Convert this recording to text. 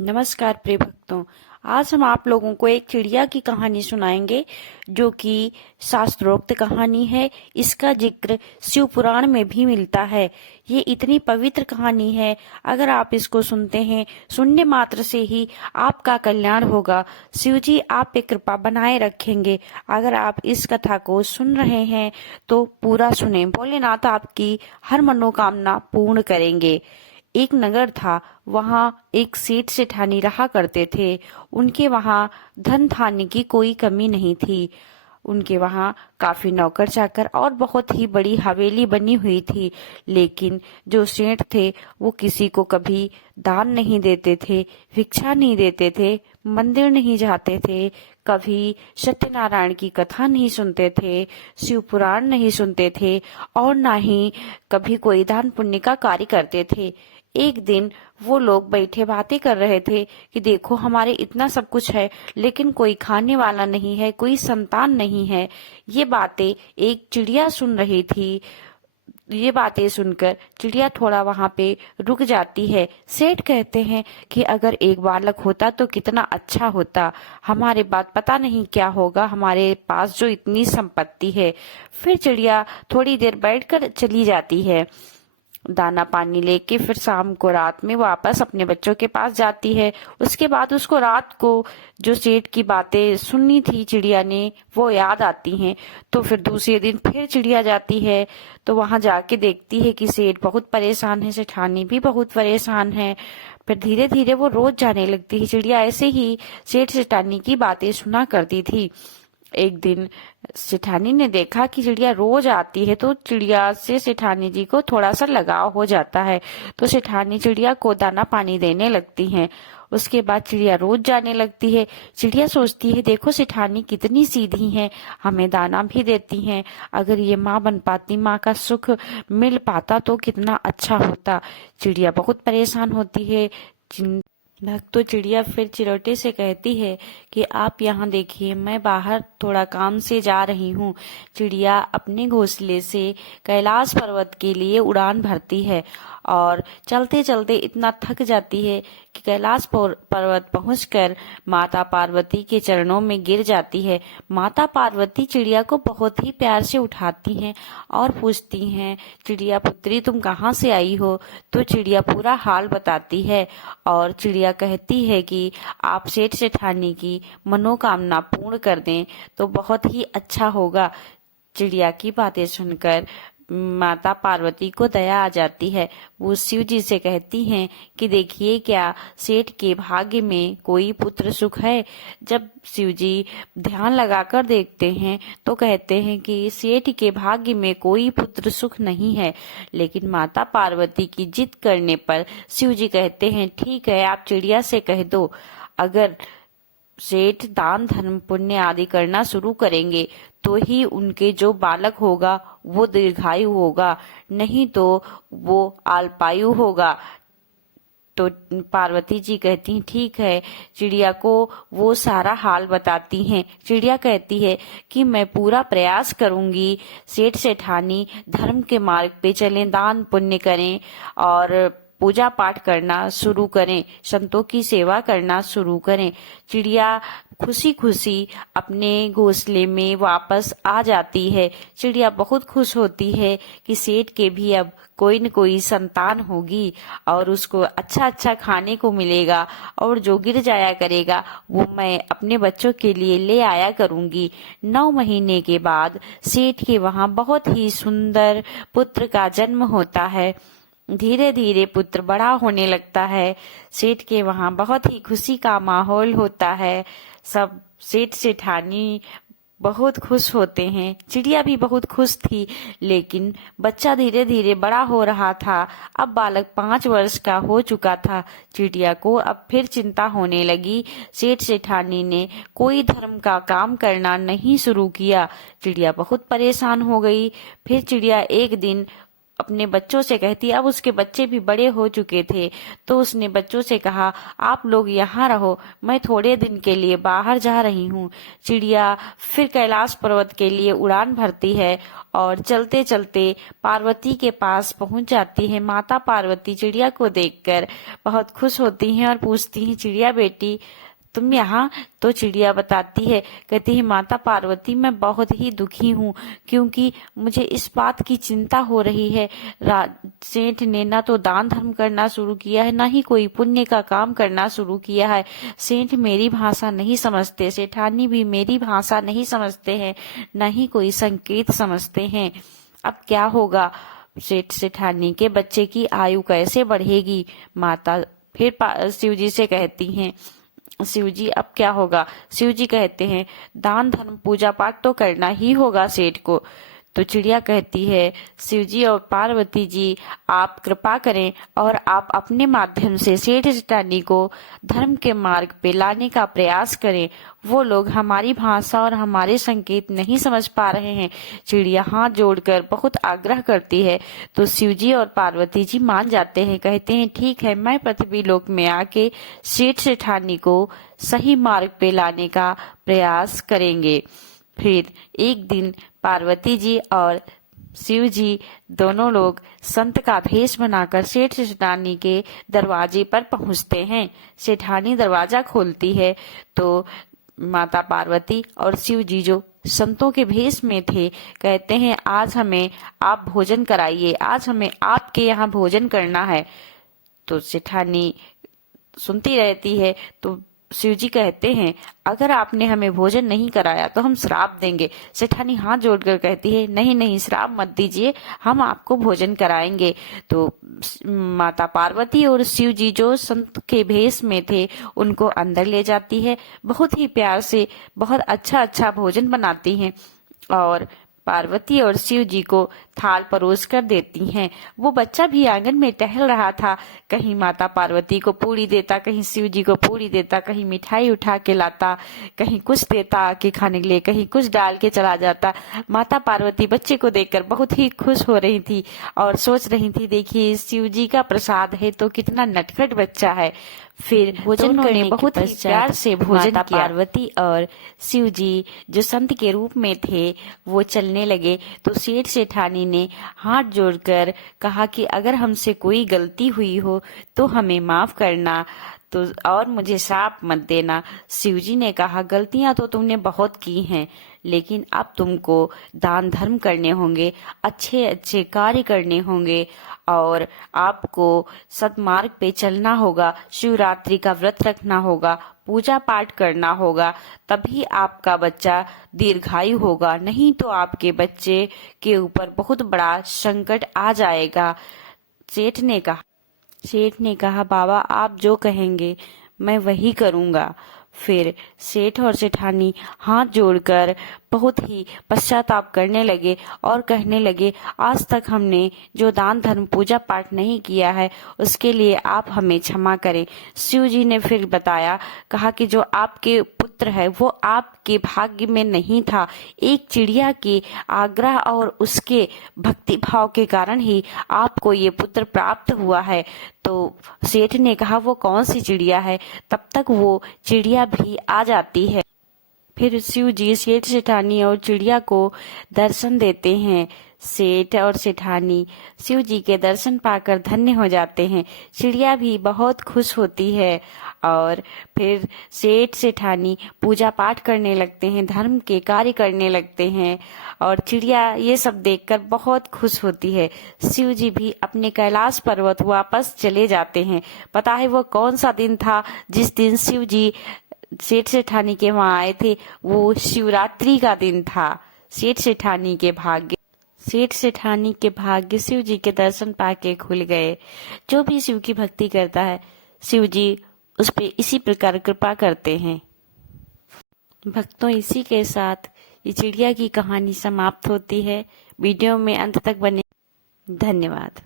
नमस्कार प्रिय भक्तों। आज हम आप लोगों को एक चिड़िया की कहानी सुनाएंगे जो कि शास्त्रोक्त कहानी है। इसका जिक्र शिव पुराण में भी मिलता है। ये इतनी पवित्र कहानी है, अगर आप इसको सुनते हैं, सुनने मात्र से ही आपका कल्याण होगा। शिव जी आप पे कृपा बनाए रखेंगे। अगर आप इस कथा को सुन रहे हैं तो पूरा सुने, भोलेनाथ आपकी हर मनोकामना पूर्ण करेंगे। एक नगर था, वहाँ एक सेठ सेठानी रहा करते थे। उनके वहाँ धन धान्य की कोई कमी नहीं थी। उनके वहाँ काफी नौकर चाकर और बहुत ही बड़ी हवेली बनी हुई थी। लेकिन जो सेठ थे वो किसी को कभी दान नहीं देते थे, भिक्षा नहीं देते थे, मंदिर नहीं जाते थे, कभी सत्यनारायण की कथा नहीं सुनते थे, शिव पुराण नहीं सुनते थे और ना ही कभी कोई दान पुण्य का कार्य करते थे। एक दिन वो लोग बैठे बातें कर रहे थे कि देखो हमारे इतना सब कुछ है लेकिन कोई खाने वाला नहीं है, कोई संतान नहीं है। ये बातें एक चिड़िया सुन रही थी। ये बातें सुनकर चिड़िया थोड़ा वहां पे रुक जाती है। सेठ कहते हैं कि अगर एक बालक होता तो कितना अच्छा होता, हमारे बाद पता नहीं क्या होगा, हमारे पास जो इतनी संपत्ति है। फिर चिड़िया थोड़ी देर बैठकर चली जाती है, दाना पानी लेके। फिर शाम को रात में वापस अपने बच्चों के पास जाती है। उसके बाद उसको रात को जो सेठ की बातें सुननी थी चिड़िया ने वो याद आती हैं। तो फिर दूसरे दिन फिर चिड़िया जाती है तो वहां जाके देखती है कि सेठ बहुत परेशान है, सेठानी भी बहुत परेशान है। फिर धीरे धीरे वो रोज जाने लगती है। चिड़िया ऐसे ही सेठ सेठानी की बातें सुना करती थी। एक दिन सेठानी ने देखा कि चिड़िया रोज आती है तो चिड़िया से सेठानी जी को थोड़ा सा लगाव हो जाता है। तो सेठानी चिड़िया को दाना पानी देने लगती हैं। उसके बाद चिड़िया रोज जाने लगती है। चिड़िया सोचती है देखो सेठानी कितनी सीधी हैं, हमें दाना भी देती हैं। अगर ये माँ बन पाती, माँ का सुख मिल पाता तो कितना अच्छा होता। चिड़िया बहुत परेशान होती है। तो चिड़िया फिर चिरोटे से कहती है कि आप यहाँ देखिए, मैं बाहर थोड़ा काम से जा रही हूँ। चिड़िया अपने घोंसले से कैलाश पर्वत के लिए उड़ान भरती है और चलते चलते इतना थक जाती है कि कैलाश पर्वत पहुंचकर माता पार्वती के चरणों में गिर जाती है। माता पार्वती चिड़िया को बहुत ही प्यार से उठाती हैं और पूछती हैं, चिड़िया पुत्री तुम कहाँ से आई हो? तो चिड़िया पूरा हाल बताती है और चिड़िया कहती है कि आप सेठ सेठानी की मनोकामना पूर्ण कर दें तो बहुत ही अच्छा होगा। चिड़िया की बातें सुनकर माता पार्वती को दया आ जाती है। वो शिव जी से कहती हैं कि देखिए क्या सेठ के भाग्य में कोई पुत्र सुख है? जब शिव जी ध्यान लगाकर देखते हैं तो कहते हैं कि सेठ के भाग्य में कोई पुत्र सुख नहीं है। लेकिन माता पार्वती की जिद करने पर शिव जी कहते हैं ठीक है, आप चिड़िया से कह दो, अगर सेठ दान धर्म पुण्य आदि करना शुरू करेंगे तो ही उनके जो बालक होगा वो दीर्घायु होगा, नहीं तो वो अल्पायु होगा। तो पार्वती जी कहती हैं ठीक है। चिड़िया को वो सारा हाल बताती हैं। चिड़िया कहती है कि मैं पूरा प्रयास करूंगी, सेठ सेठानी धर्म के मार्ग पे चलें, दान पुण्य करें और पूजा पाठ करना शुरू करें, संतों की सेवा करना शुरू करें। चिड़िया खुशी खुशी अपने घोंसले में वापस आ जाती है। चिड़िया बहुत खुश होती है कि सेठ के भी अब कोई न कोई संतान होगी और उसको अच्छा अच्छा खाने को मिलेगा और जो गिर जाया करेगा वो मैं अपने बच्चों के लिए ले आया करूंगी। 9 महीने के बाद सेठ के वहां बहुत ही सुंदर पुत्र का जन्म होता है। धीरे धीरे पुत्र बड़ा होने लगता है। सेठ के वहां बहुत ही खुशी का माहौल होता है। सब सेठ सेठानी बहुत खुश होते हैं। चिड़िया भी बहुत खुश थी। लेकिन बच्चा धीरे धीरे बड़ा हो रहा था। अब बालक 5 वर्ष का हो चुका था। चिड़िया को अब फिर चिंता होने लगी। सेठ सेठानी ने कोई धर्म का काम करना नहीं शुरू किया। चिड़िया बहुत परेशान हो गई। फिर चिड़िया एक दिन अपने बच्चों से कहती, अब उसके बच्चे भी बड़े हो चुके थे, तो उसने बच्चों से कहा, आप लोग यहाँ रहो, मैं थोड़े दिन के लिए बाहर जा रही हूँ। चिड़िया फिर कैलाश पर्वत के लिए उड़ान भरती है और चलते चलते पार्वती के पास पहुंच जाती है। माता पार्वती चिड़िया को देखकर बहुत खुश होती हैं और पूछती हैं, चिड़िया बेटी तुम यहाँ? तो चिड़िया बताती है, कहती है, माता पार्वती मैं बहुत ही दुखी हूँ, क्योंकि मुझे इस बात की चिंता हो रही है। सेठ ने ना तो दान धर्म करना शुरू किया है, ना ही कोई पुण्य का काम करना शुरू किया है। सेठ मेरी भाषा नहीं समझते, सेठानी भी मेरी भाषा नहीं समझते हैं, न ही कोई संकेत समझते हैं। अब क्या होगा? सेठ सेठानी के बच्चे की आयु कैसे बढ़ेगी? माता फिर शिव जी से कहती हैं, शिव जी अब क्या होगा? शिव जी कहते हैं, दान धर्म पूजा पाठ तो करना ही होगा सेठ को। तो चिड़िया कहती है, शिव जी और पार्वती जी आप कृपा करें और आप अपने माध्यम से सेठ सेठानी को धर्म के मार्ग पे लाने का प्रयास करें। वो लोग हमारी भाषा और हमारे संकेत नहीं समझ पा रहे हैं। चिड़िया हाथ जोड़कर बहुत आग्रह करती है, तो शिव जी और पार्वती जी मान जाते हैं। कहते हैं, ठीक है, मैं पृथ्वी लोक में आके सेठ सेठानी को सही मार्ग पे लाने का प्रयास करेंगे। फिर एक दिन पार्वती जी और शिव जी दोनों लोग संत का भेष बनाकर सेठ सेठानी के दरवाजे पर पहुंचते हैं। सेठानी दरवाजा खोलती है तो माता पार्वती और शिव जी जो संतों के भेष में थे, कहते हैं, आज हमें आप भोजन कराइए, आज हमें आपके यहाँ भोजन करना है। तो सेठानी सुनती रहती है। तो शिव जी कहते हैं, अगर आपने हमें भोजन नहीं कराया तो हम श्राप देंगे। सेठानी हाथ जोड़कर कहती है, नहीं नहीं, श्राप मत दीजिए, हम आपको भोजन कराएंगे। तो माता पार्वती और शिव जी जो संत के भेष में थे उनको अंदर ले जाती है, बहुत ही प्यार से बहुत अच्छा अच्छा भोजन बनाती हैं और पार्वती और शिव जी को थाल परोस कर देती हैं। वो बच्चा भी आंगन में टहल रहा था, कहीं माता पार्वती को पूरी देता, कहीं शिव जी को पूरी देता, कहीं मिठाई उठा के लाता, कहीं कुछ देता आके खाने के लिए, कहीं कुछ डाल के चला जाता। माता पार्वती बच्चे को देखकर बहुत ही खुश हो रही थी और सोच रही थी, देखिए शिव जी का प्रसाद है तो कितना नटखट बच्चा है। फिर भोजन करने बहुत ही प्यार से भोजन किया। पार्वती और शिव जी जो संत के रूप में थे वो चलने लगे, तो सेठ सेठानी ने हाथ जोड़कर कहा कि अगर हमसे कोई गलती हुई हो तो हमें माफ करना, तो और मुझे श्राप मत देना। शिवजी ने कहा, गलतियां तो तुमने बहुत की हैं, लेकिन अब तुमको दान धर्म करने होंगे, अच्छे अच्छे कार्य करने होंगे और आपको सद्मार्ग पे चलना होगा, शिवरात्रि का व्रत रखना होगा, पूजा पाठ करना होगा, तभी आपका बच्चा दीर्घायु होगा, नहीं तो आपके बच्चे के ऊपर बहुत बड़ा संकट आ जाएगा। सेठ ने कहा, बाबा आप जो कहेंगे मैं वही करूंगा। फिर सेठ और सेठानी हाथ जोड़कर बहुत ही पश्चाताप करने लगे और कहने लगे, आज तक हमने जो दान धर्म पूजा पाठ नहीं किया है उसके लिए आप हमें क्षमा करें। शिव जी ने फिर बताया, कहा कि जो आपके पुत्र है वो आपके भाग्य में नहीं था, एक चिड़िया के आग्रह और उसके भक्ति भाव के कारण ही आपको ये पुत्र प्राप्त हुआ है। तो सेठ ने कहा, वो कौन सी चिड़िया है? तब तक वो चिड़िया भी आ जाती है। फिर शिव जी सेठ सेठानी और चिड़िया को दर्शन देते हैं। सेठ और सेठानी शिव जी के दर्शन पाकर धन्य हो जाते हैं। चिड़िया भी बहुत खुश होती है और फिर सेठ सेठानी पूजा पाठ करने लगते हैं, धर्म के कार्य करने लगते हैं और चिड़िया ये सब देखकर बहुत खुश होती है। शिव जी भी अपने कैलाश पर्वत वापस चले जाते हैं। पता है वो कौन सा दिन था जिस दिन शिव जी सेठ सेठानी के वहां आए थे? वो शिवरात्रि का दिन था। सेठ सेठानी के भाग्य शिव जी के दर्शन पाके खुल गए। जो भी शिव की भक्ति करता है शिव जी उस पे इसी प्रकार कृपा करते हैं। भक्तों, इसी के साथ ये चिड़िया की कहानी समाप्त होती है। वीडियो में अंत तक बने। धन्यवाद।